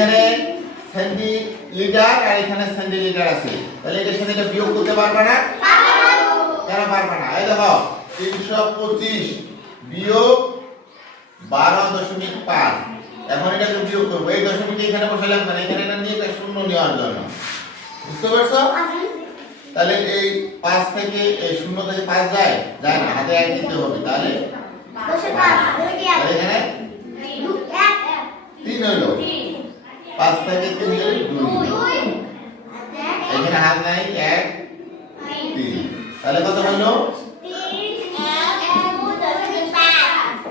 এখানে সেন্টিলিটার আর এখানে সেন্টিলিটার আছে। তাহলে এটার সাথে এটা বিয়োগ করতে পারবে না? কেন পারবে না? এই দেখো, তিনশো পঁচিশ বিয়োগ বারো দশমিক পাঁচ। এখন এটাকে বিয়োগ করব। এই দশমিক এখানে বসালাম কেন এখানে এটা নিয়ে একটা শূন্য নেওয়ার জন্য। বুঝতে পারছ? তাহলে এই পাঁচ থেকে, এই শূন্য থেকে পাঁচ যায়? যায় না। হাতে এক দিতে হবে। তাহলে তাহলে এখানে তিন হলো পাঁচ থেকে এখানে হাত এক, তিন। তাহলে কত হলো?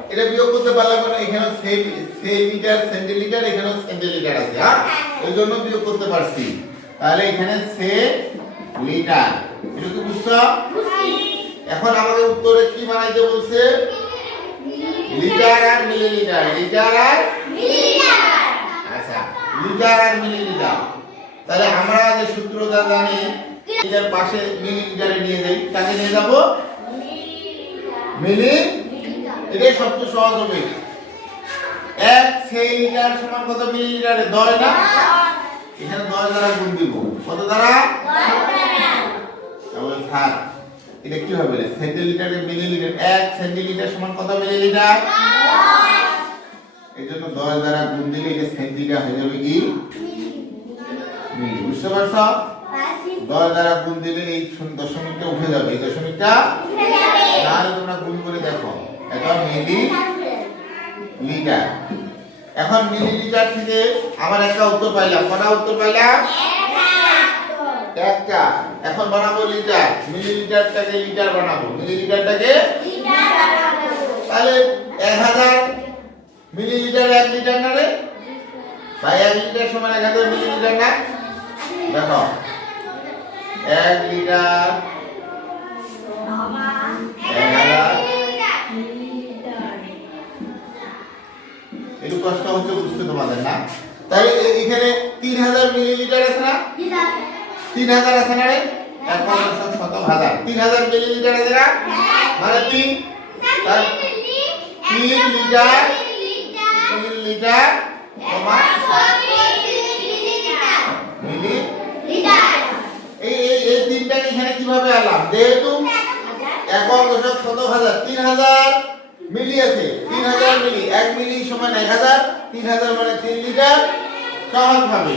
এটা বিয়োগ করতে পারলাম না এখানে সেন্টিলিটার সেন্টিলিটার আছে হ্যাঁ? এই জন্য বিয়োগ করতে পারছি। তাহলে এখানে সে লিটার এটা এখন আমাদের উত্তরে কি বানাইতে বলছে? লিটার আর মিলিলিটার লিটার আর লিটার আর মিলিলিটার তাহলে আমরা যে সূত্রটা জানি এটার পাশে মিলিলিটারে নিয়ে যাই। তাকে নিয়ে যাব? মিলি এটাই সবচেয়ে সহজ হবে। এক, সেই লিটার সমান কত? মিলিলিটারে দশ না? এখানে দশ দ্বারা গুণ দিব। কত দ্বারা? তাহলে স্যার এটা কি হবে সেন্টিলিটারে মিলিলিটার এক সেন্টিলিটার সমান কত? মিলিলিটার এই জন্য দশ দ্বারা গুণ দিলে এটা সেন্টিলিটার হয়ে যাবে কি? বুঝতে পারছ? দশ দ্বারা গুণ দিলে এই দশমিকটা উঠে যাবে। এই দশমিকটা তাহলে তোমরা গুণ করে দেখো। এটা মিলি লিটার। এখন মিলিলিটার থেকে আবার একটা উত্তর পাইলাম। কটা উত্তর পাইলাম? একটা। এখন বানাবো লিটার। মিলিলিটারটাকে লিটার বানাবো। মিলিলিটারটাকে তাহলে এক হাজার মিলিলিটার এক লিটার না রে? ভাই, এক লিটার সমান এক হাজার মিলিলিটার না? দেখো, এক লিটার একটু কষ্ট হচ্ছে বুঝতে তোমাদের না? তাহলে এখানে তিন হাজার মিলিলিটার আছে না? তিন হাজার আছে না এক পঞ্চাশ হাজার। তিন হাজার মিলিলিটার আছে না? মানে তিন তিন লিটার সমান মিলি এই এই তিনটাকে এখানে কীভাবে আলাম যেহেতু একক দশক শত হাজার, তিন হাজার মিলি আছে তিন হাজার মিলি, এক মিলি সমান এক হাজার, তিন হাজার মানে তিন লিটার সহজ ভাবে